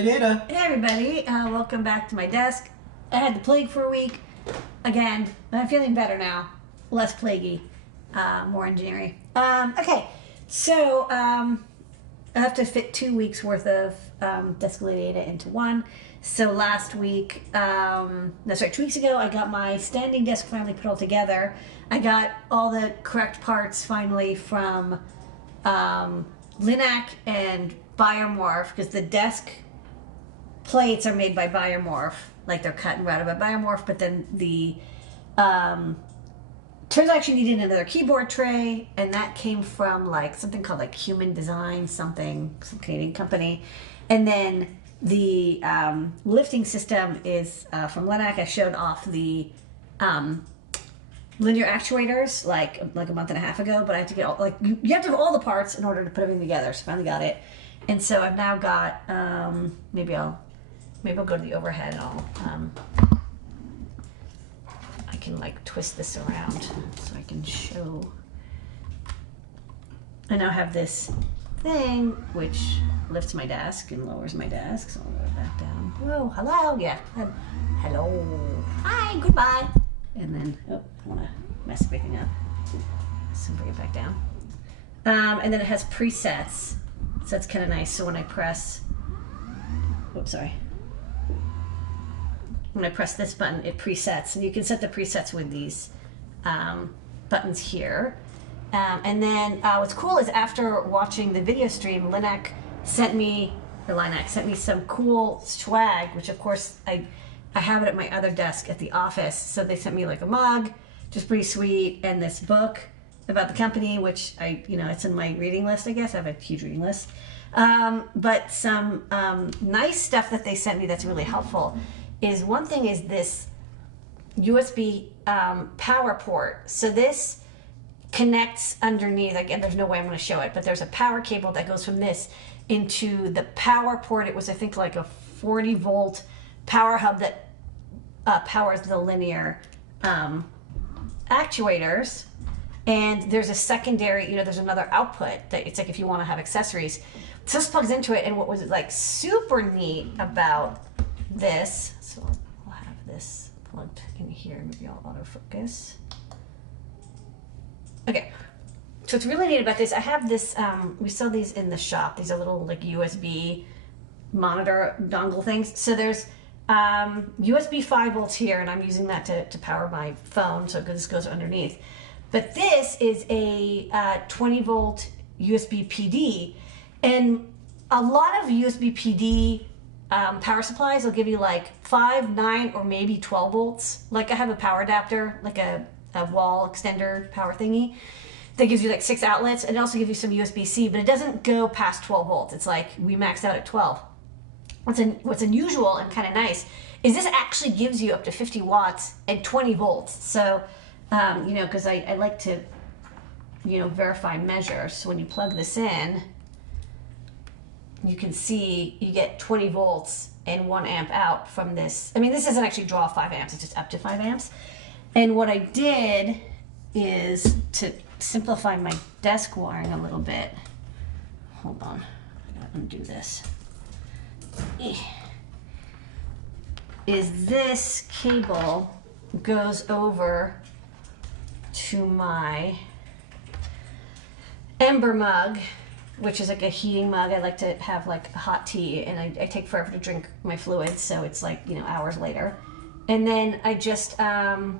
Ladyada. Hey everybody, welcome back to my desk. I had the plague for a week. Again, I'm feeling better now. Less plaguey, more engineering. Okay, so I have to fit 2 weeks worth of desk Ladyada into one. So last week, 2 weeks ago, I got my standing desk finally put all together. I got all the correct parts finally from LINAK and Biomorph, because the desk plates are made by Biomorph, like they're cut and routed by Biomorph, but then the turns out I actually needed another keyboard tray, and that came from like something called like Human Design, some Canadian company. And then the lifting system is from LINAK. I showed off the linear actuators like a month and a half ago, but I have to get all, you have to have all the parts in order to put everything together. So finally got it. And so I've now got, maybe I'll go to the overhead and I can like twist this around so I can show. I now have this thing which lifts my desk and lowers my desk, so I'll go back down. Whoa, hello, yeah, hello, hi, goodbye. And then, oh, I don't want to mess everything up, so bring it back down. And then it has presets. So that's kind of nice. So when I press, oops, sorry. When I press this button, it presets. And you can set the presets with these buttons here. And then what's cool is after watching the video stream, LINAK sent me some cool swag, which of course I have it at my other desk at the office. So they sent me like a mug, just pretty sweet, and this book about the company, which it's in my reading list, I guess. I have a huge reading list. But some nice stuff that they sent me that's really helpful is, one thing is this USB power port. So this connects underneath. Again, there's no way I'm going to show it, but there's a power cable that goes from this into the power port. It was, I think, like a 40 volt power hub that powers the linear actuators. And there's a secondary, there's another output that it's like if you want to have accessories. So this plugs into it, and what was like super neat about this, so I'll have this plugged in here, maybe I'll autofocus. Okay, so what's really neat about this, I have this, we sell these in the shop, these are little like USB monitor dongle things. So there's USB 5 volts here, and I'm using that to power my phone, so this goes underneath. But this is a 20 volt USB PD, and a lot of USB PD power supplies will give you like 5, 9, or maybe 12 volts. Like I have a power adapter, like a wall extender power thingy that gives you like 6 outlets, and it also gives you some USB-C, but it doesn't go past 12 volts. It's like we maxed out at 12. What's unusual and kind of nice is this actually gives you up to 50 watts and 20 volts. So because I like to, verify measures. So when you plug this in, you can see you get 20 volts and 1 amp out from this. I mean, this doesn't actually draw 5 amps, it's just up to 5 amps. And what I did is, to simplify my desk wiring a little bit, hold on, I gotta undo this, is this cable goes over to my Ember mug, which is like a heating mug. I like to have like hot tea, and I take forever to drink my fluids, so it's like, hours later. And then I just, I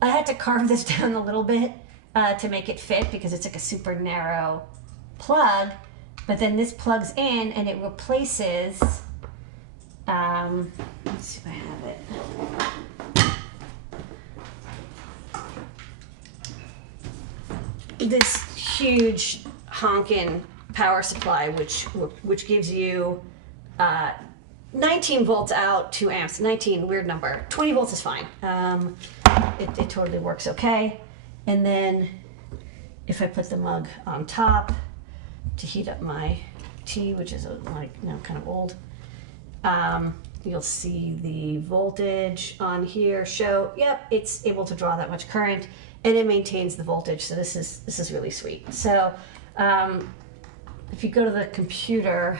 had to carve this down a little bit to make it fit, because it's like a super narrow plug, but then this plugs in and it replaces, let's see if I have it. This huge honkin' power supply, which gives you 19 volts out, 2 amps. 19, weird number. 20 volts is fine. It totally works okay. And then if I put the mug on top to heat up my tea, which is kind of old, you'll see the voltage on here show. Yep, it's able to draw that much current, and it maintains the voltage. So this is really sweet. So if you go to the computer,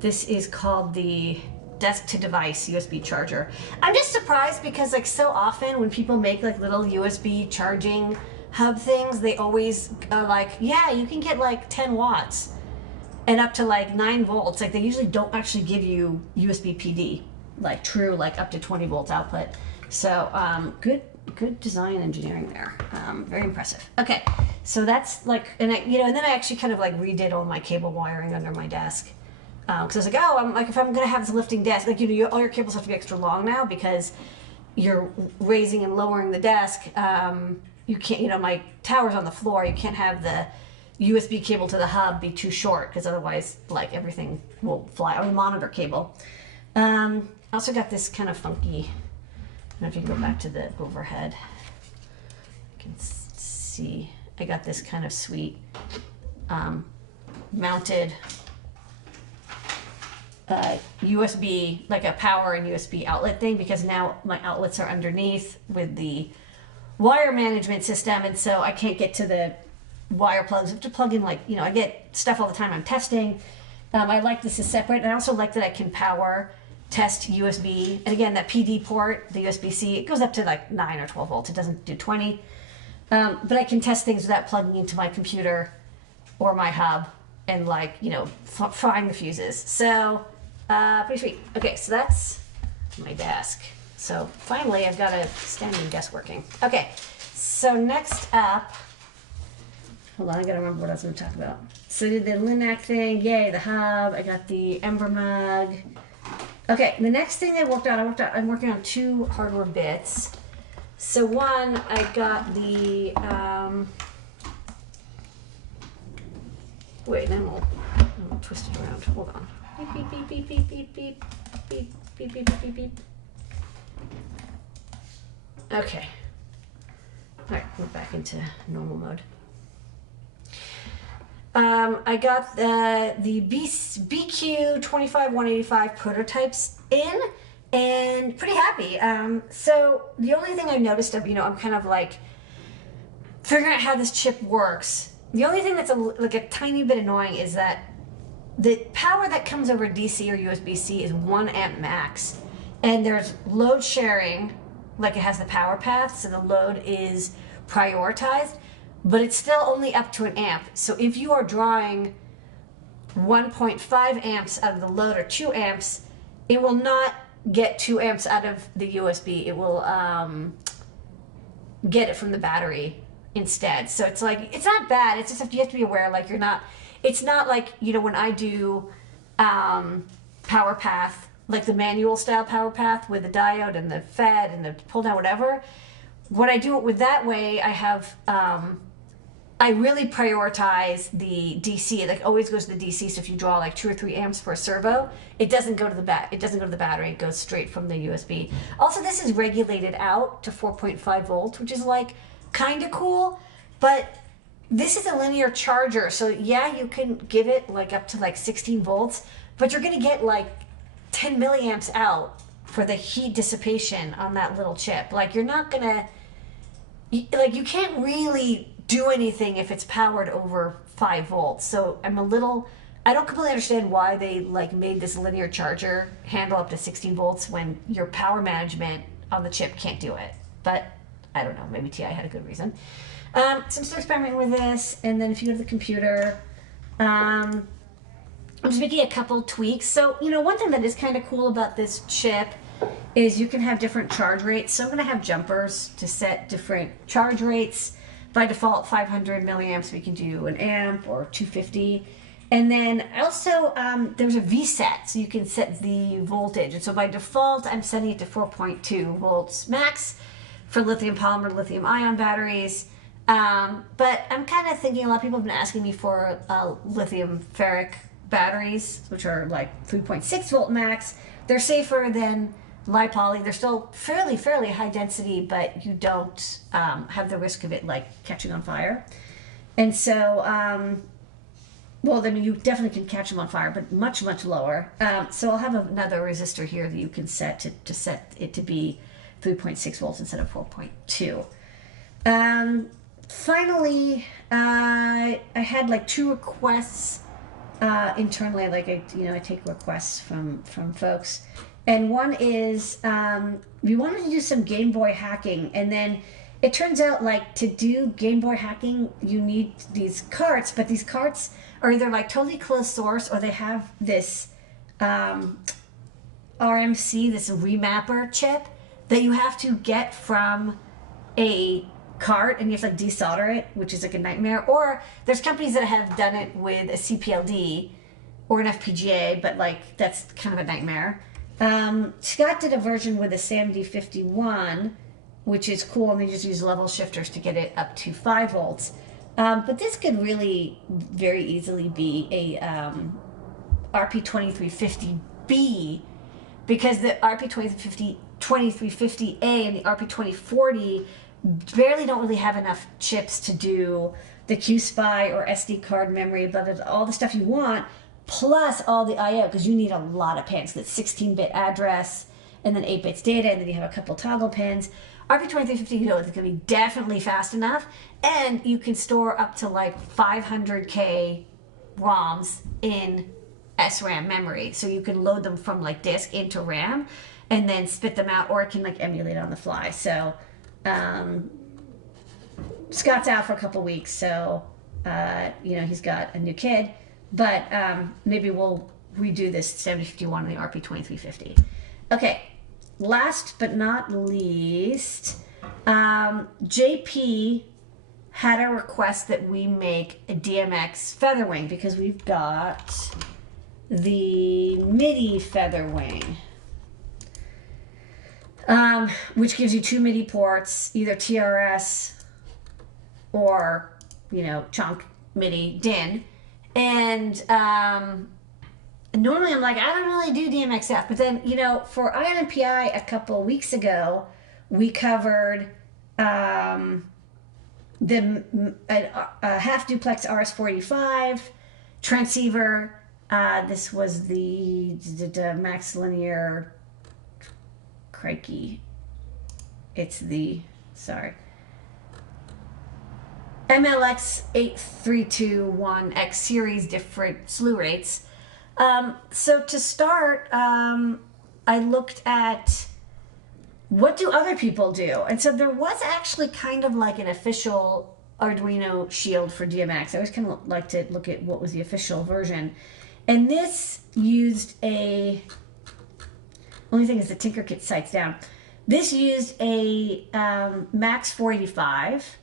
This is called the desk to device USB charger. I'm just surprised because like so often when people make like little USB charging hub things, they always are like, yeah, you can get like 10 watts and up to like 9 volts. Like they usually don't actually give you USB PD, like true, like up to 20 volts output. So good design engineering there. Very impressive. Okay, so that's like, and I, you know, and then I actually kind of like redid all my cable wiring under my desk. Because I was like, oh, I'm like, if I'm going to have this lifting desk, like, you know, all your cables have to be extra long now because you're raising and lowering the desk. You can't, you know, my tower's on the floor. You can't have the USB cable to the hub be too short because otherwise, like, everything will fly. Or the monitor cable. I also got this kind of funky, I don't know if you can go back to the overhead. You can see, I got this kind of sweet mounted USB, like a power and USB outlet thing, because now my outlets are underneath with the wire management system, and so I can't get to the wire plugs. I have to plug in, like, you know, I get stuff all the time I'm testing. I like this is separate, and I also like that I can power test USB, and again, that PD port, the USB-C, it goes up to like 9 or 12 volts. It doesn't do 20, but I can test things without plugging into my computer or my hub and, like, you know, frying the fuses. So pretty sweet. Okay, so that's my desk. So finally, I've got a standing desk working. Okay, so next up, hold on, I gotta remember what I was gonna talk about. So I did the LINAK thing, yay, the hub, I got the Ember mug. Okay, the next thing I'm working on 2 hardware bits. So one, I got the, wait, then we'll twist it around, hold on. Beep, beep, beep, beep, beep, beep, beep, beep, beep, beep, beep, beep. Okay. All right, we're back into normal mode. I got the BQ 25185 prototypes in, and pretty happy. So the only thing I noticed of, you know, I'm kind of like figuring out how this chip works. The only thing that's like a tiny bit annoying is that the power that comes over DC or USB-C is 1 amp max, and there's load sharing, like it has the power path, so the load is prioritized, but it's still only up to 1 amp. So if you are drawing 1.5 amps out of the load or 2 amps, it will not get 2 amps out of the USB. It will get it from the battery instead. So it's like, it's not bad. It's just you have to be aware, like you're not, it's not like, you know, when I do power path, like the manual style power path with the diode and the FET and the pull down, whatever. When I do it with that way, I have, I really prioritize the DC. It like always goes to the DC. So if you draw like 2 or 3 amps for a servo, it doesn't go to the it doesn't go to the battery. It goes straight from the USB. Also, this is regulated out to 4.5 volts, which is like kind of cool, but this is a linear charger. So yeah, you can give it like up to like 16 volts, but you're going to get like 10 milliamps out for the heat dissipation on that little chip. Like you're not going to, like you can't really do anything if it's powered over 5 volts. So I don't completely understand why they like made this linear charger handle up to 16 volts when your power management on the chip can't do it. But I don't know, maybe TI had a good reason. So I'm still experimenting with this, and then if you go to the computer, I'm just making a couple tweaks. So, you know, one thing that is kind of cool about this chip is you can have different charge rates. So I'm going to have jumpers to set different charge rates. By default, 500 milliamps, we can do 1 amp or 250. And then also there's a VSET, so you can set the voltage. And so by default, I'm setting it to 4.2 volts max for lithium polymer, lithium ion batteries. But I'm kind of thinking, a lot of people have been asking me for lithium ferric batteries, which are like 3.6 volt max. They're safer than LiPoly. They're still fairly high density, but you don't have the risk of it like catching on fire. And so, well, I mean, you definitely can catch them on fire, but much lower. So I'll have another resistor here that you can set to set it to be 3.6 volts instead of 4.2. Finally, I had like 2 requests internally, like I take requests from folks, and one is we wanted to do some Game Boy hacking, and then it turns out like to do Game Boy hacking, you need these carts, but these carts are either like totally closed source or they have this RMC, this remapper chip that you have to get from a cart and you have to like desolder it, which is like a nightmare. Or there's companies that have done it with a CPLD or an FPGA, but like that's kind of a nightmare. Scott did a version with a SAMD51, which is cool, and they just use level shifters to get it up to 5 volts. But this could really very easily be a RP2350B, because the RP2350A and the RP2040 barely don't really have enough chips to do the QSPI or SD card memory, but all the stuff you want, plus all the I/O, because you need a lot of pins. That's 16-bit address, and then 8 bits data, and then you have a couple toggle pins. RP2350 is going to be definitely fast enough, and you can store up to like 500K ROMs in SRAM memory, so you can load them from like disk into RAM and then spit them out, or it can like emulate on the fly. So Scott's out for a couple weeks, so he's got a new kid, but maybe we'll redo this 7051 and the RP2350. Okay, last but not least, JP had a request that we make a DMX FeatherWing, because we've got the MIDI FeatherWing, which gives you 2 MIDI ports, either TRS or, chunk MIDI DIN. And normally I'm like, I don't really do DMXF, but then, for EYE On NPI a couple weeks ago, we covered the half duplex RS-485 transceiver. This was the Max Linear, crikey. It's the, MLX 8321X series, different slew rates. So to start, I looked at what do other people do? And so there was actually kind of like an official Arduino shield for DMX. I always kind of like to look at what was the official version. And this used only thing is the Tinkerkit site's down. This used a Max 485.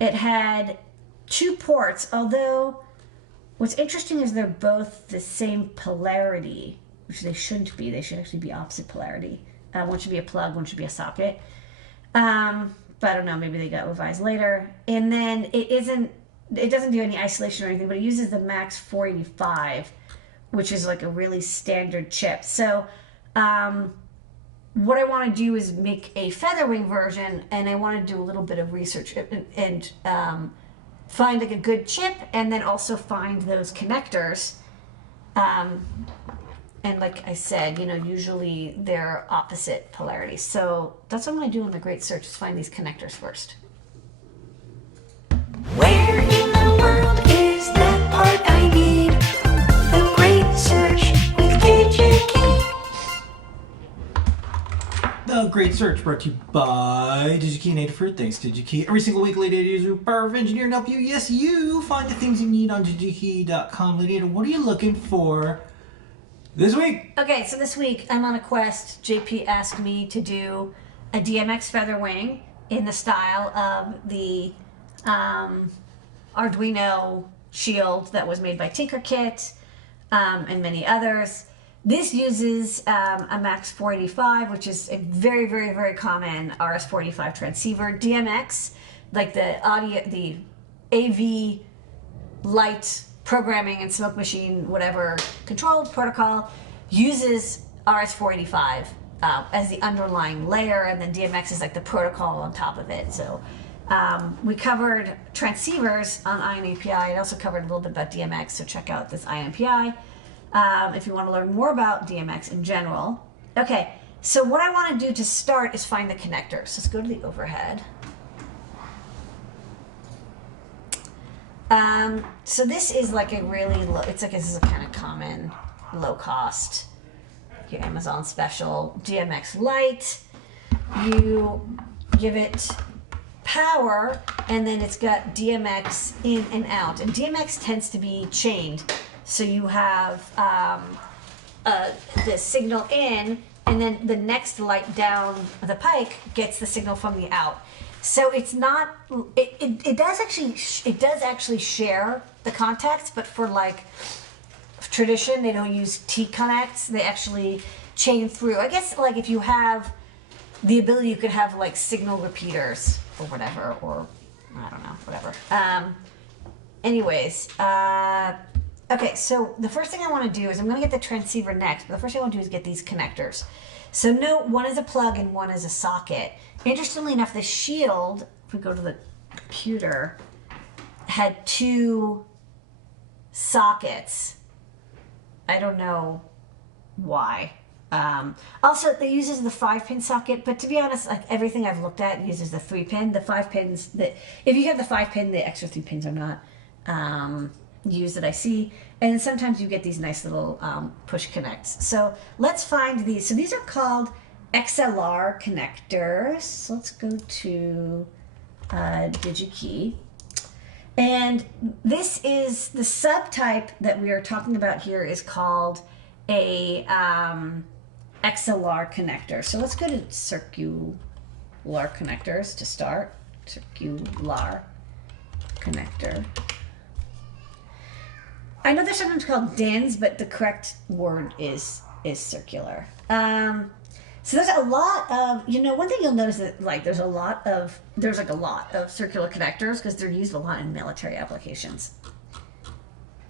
It had 2 ports, although what's interesting is they're both the same polarity, which they shouldn't be. They should actually be opposite polarity. One should be a plug, one should be a socket. But I don't know, maybe they got revised later. And then it doesn't do any isolation or anything, but it uses the Max 485, which is like a really standard chip. So what I want to do is make a FeatherWing version, and I want to do a little bit of research and find like a good chip, and then also find those connectors. And like I said, usually they're opposite polarities. So that's what I'm going to do in the Great Search, is find these connectors first. Where in the world is that part I need? The Great Search with DigiKey. The Great Search brought to you by DigiKey and Adafruit. Thanks, DigiKey. Every single week, Ladyada uses the power of engineering to help you. Yes, you find the things you need on digikey.com. Ladyada, what are you looking for this week? Okay, so this week I'm on a quest. JP asked me to do a DMX FeatherWing in the style of the Arduino shield that was made by Tinkerkit and many others. This uses a Max 485, which is a very, very, very common RS-485 transceiver. DMX, like the AV Light programming and smoke machine, whatever control protocol, uses RS-485 as the underlying layer, and then DMX is like the protocol on top of it. So we covered transceivers on EYE On NPI. I also covered a little bit about DMX, so check out this EYE On NPI if you want to learn more about DMX in general. Okay, so what I want to do to start is find the connectors. Let's go to the overhead. So this is like a really low, it's like, this is a kind of common low cost, your Amazon special DMX Light. You give it power, and then it's got DMX in and out. And DMX tends to be chained. So you have the signal in, and then the next light down the pike gets the signal from the out. So it's not, it does actually share the contacts, but for like tradition, they don't use T-connects. They actually chain through. I guess like if you have the ability, you could have like signal repeaters or whatever, or I don't know, whatever. Anyways, okay, so the first thing I want to do is I'm going to get the transceiver next, but the first thing I want to do is get these connectors. So note, one is a plug and one is a socket. Interestingly enough, the Shield, if we go to the computer, had 2 sockets. I don't know why. Also, it uses the 5-pin socket, but to be honest, like everything I've looked at uses the 3-pin. The 5 pins, that if you have the 5-pin, the extra 3 pins are not used that I see. And then sometimes you get these nice little push connects. So let's find these. So these are called XLR connectors. So let's go to DigiKey. And this is the subtype that we are talking about here is called a XLR connector. So let's go to circular connectors to start. Circular connector. I know they're sometimes called DINs, but the correct word is circular. So there's a lot of, one thing you'll notice is like there's a lot of circular connectors because they're used a lot in military applications.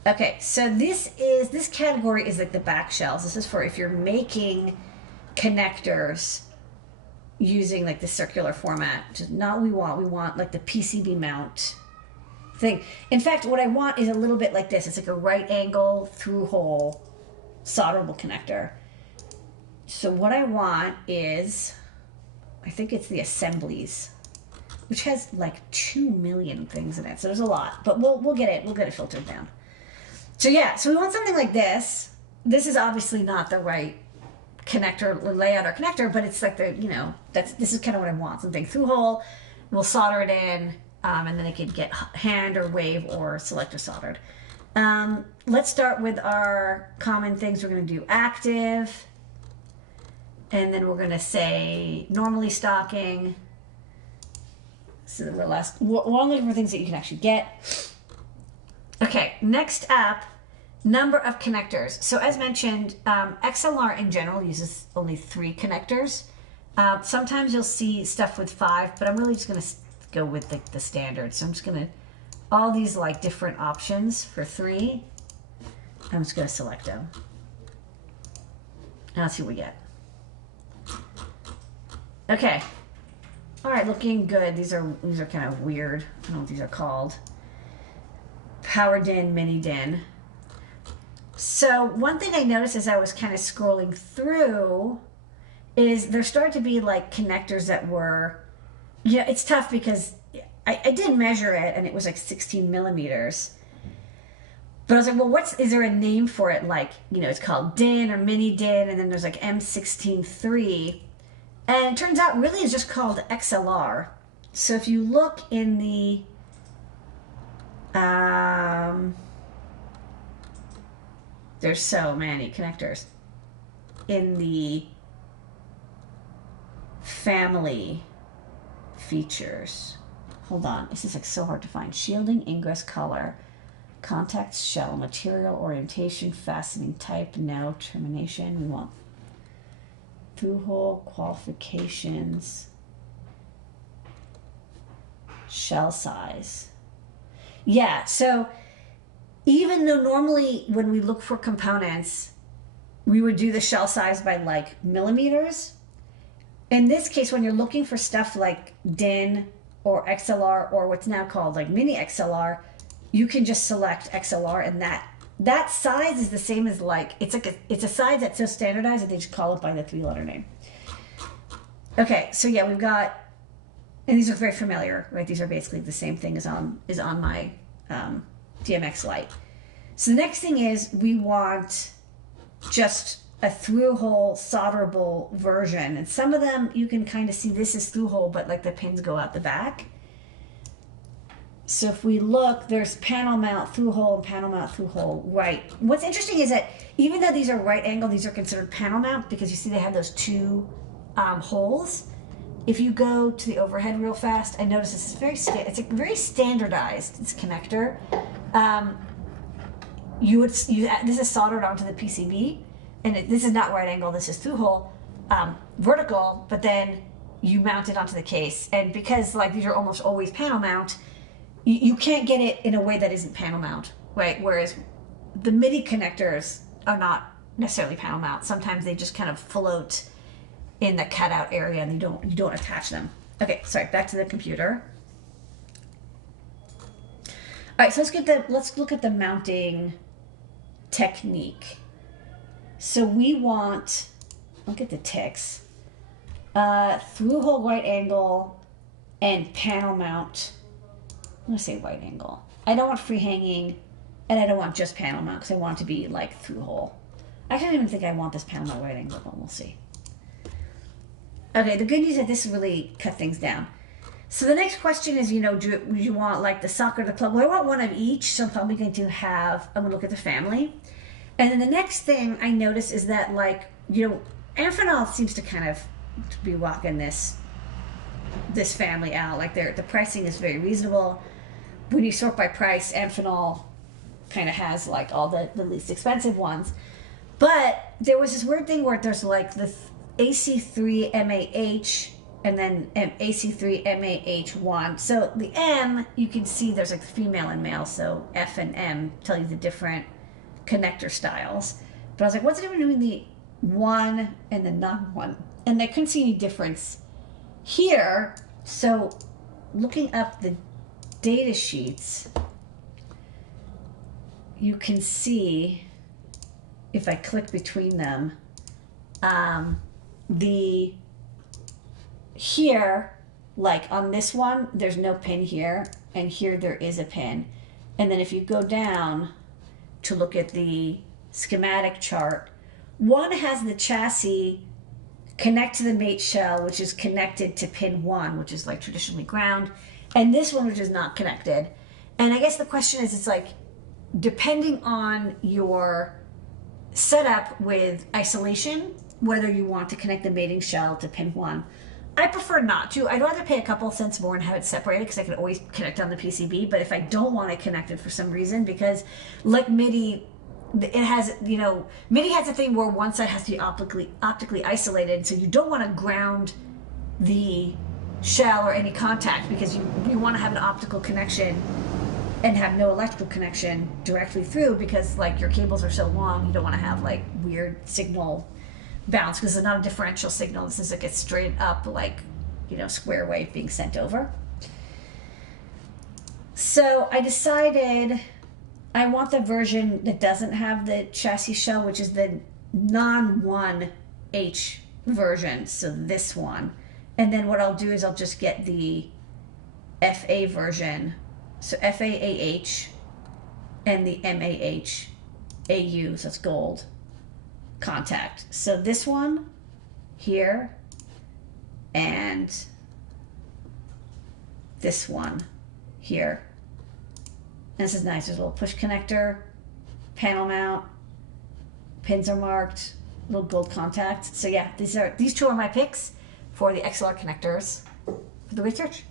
Okay, so this category is like the back shells. This is for if you're making connectors using like the circular format, which is not what we want. We want like the PCB mount thing. In fact, what I want is a little bit like this. It's like a right angle through hole solderable connector. So what I want is, I think it's the assemblies, which has like 2 million things in it. So there's a lot, but we'll get it filtered down. So yeah, so we want something like this. This is obviously not the right connector layout or connector, but it's like this is kind of what I want. Something through hole, we'll solder it in, and then it can get hand or wave or selector soldered. Let's start with our common things. We're going to do active, and then we're going to say normally stocking. So we're only looking for things that you can actually get. Okay, next up, number of connectors. So as mentioned, XLR in general uses only 3 connectors. Sometimes you'll see stuff with 5, but I'm really just going to go with the standard. So I'm just going to, all these like different options for 3, I'm just going to select them. And let's see what we get. Okay. All right, looking good. These are kind of weird. I don't know what these are called. Power DIN, mini DIN. So one thing I noticed as I was kind of scrolling through is there started to be like connectors that were, it's tough because I did measure it and it was like 16 millimeters. But I was like, well, is there a name for it? Like, it's called DIN or mini DIN, and then there's like M16-3. And it turns out really it's just called XLR. So if you look in the there's so many connectors in the family features. Hold on, this is like so hard to find. Shielding, ingress, color, contacts, shell, material, orientation, fastening type, no, termination. We want through hole, qualifications, shell size. Yeah, so even though normally when we look for components, we would do the shell size by like millimeters. In this case, when you're looking for stuff like DIN or XLR or what's now called like mini XLR, you can just select XLR, and that size is the same as like, it's a size that's so standardized that they just call it by the 3-letter name. Okay, so yeah, we've got, and these look very familiar, right? These are basically the same thing as on my DMX Light. So the next thing is we want just a through-hole solderable version. And some of them you can kind of see this is through-hole, but like the pins go out the back. So if we look, there's panel mount through-hole and panel mount through-hole right. What's interesting is that even though these are right angle, these are considered panel mount because you see they have those two holes. If you go to the overhead real fast, I notice this is it's a very standardized this connector. This is soldered onto the PCB, and this is not right angle. This is through hole, vertical. But then you mount it onto the case, and because like these are almost always panel mount, you can't get it in a way that isn't panel mount, right? Whereas the MIDI connectors are not necessarily panel mount. Sometimes they just kind of float in the cutout area, and you don't attach them. Okay, sorry. Back to the computer. All right, so let's look at the mounting technique. So we want, look at the ticks, through hole right angle and panel mount. I'm gonna say right angle. I don't want free hanging, and I don't want just panel mount because I want it to be like through hole. I don't even think I want this panel mount right angle, but we'll see. Okay, the good news is that this really cut things down. So the next question is, do you want like the socket or the plug? Well, I want one of each, so I'm probably going to I'm going to look at the family. And then the next thing I notice is that Amphenol seems to kind of be rocking this family out. Like the pricing is very reasonable. When you sort by price, Amphenol kind of has like all the least expensive ones. But there was this weird thing where there's like the AC3 MAH and then AC3 MAH1. So the M, you can see there's like female and male, so F and M tell you the different connector styles. But I was like, what's the difference between the one and the non-one? And I couldn't see any difference here. So looking up the data sheets, you can see, if I click between them, here, like on this one, there's no pin here, and here there is a pin. And then if you go down to look at the schematic chart, one has the chassis connect to the mate shell, which is connected to pin 1, which is like traditionally ground, and this one, which is not connected. And I guess the question is, it's like, depending on your setup with isolation, whether you want to connect the mating shell to pin 1. I prefer not to. I'd rather pay a couple cents more and have it separated because I can always connect on the PCB. But if I don't want it connected for some reason, because like MIDI, it has, MIDI has a thing where one side has to be optically isolated. So you don't want to ground the shell or any contact because you want to have an optical connection and have no electrical connection directly through, because like your cables are so long, you don't want to have like weird signal bounce, because it's not a differential signal. This is like a straight up, like, square wave being sent over. So I decided I want the version that doesn't have the chassis shell, which is the non-1H version, so this one. And then what I'll do is I'll just get the FA version, so FAAH and the MAH AU, so it's gold contact. So this one here and this one here. And this is nice. There's a little push connector, panel mount, pins are marked, little gold contact. So yeah, these two are my picks for the XLR connectors for the research.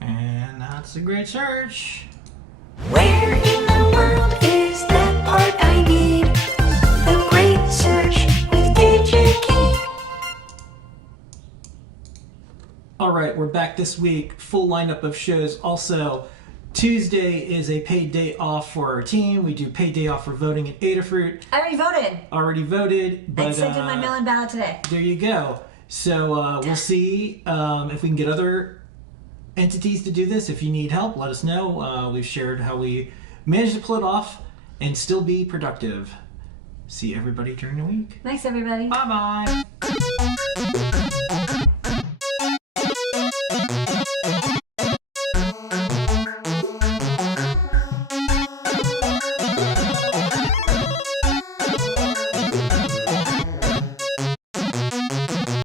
And that's a great search. Where in the world is that part I need? The great search with DigiKey. All right, we're back this week. Full lineup of shows. Also, Tuesday is a paid day off for our team. We do paid day off for voting at Adafruit. I already voted. But I sent in my mail-in ballot today. There you go. So we'll see if we can get other entities to do this. If you need help, let us know. We've shared how we managed to pull it off and still be productive. See everybody during the week. Thanks, everybody. Bye-bye.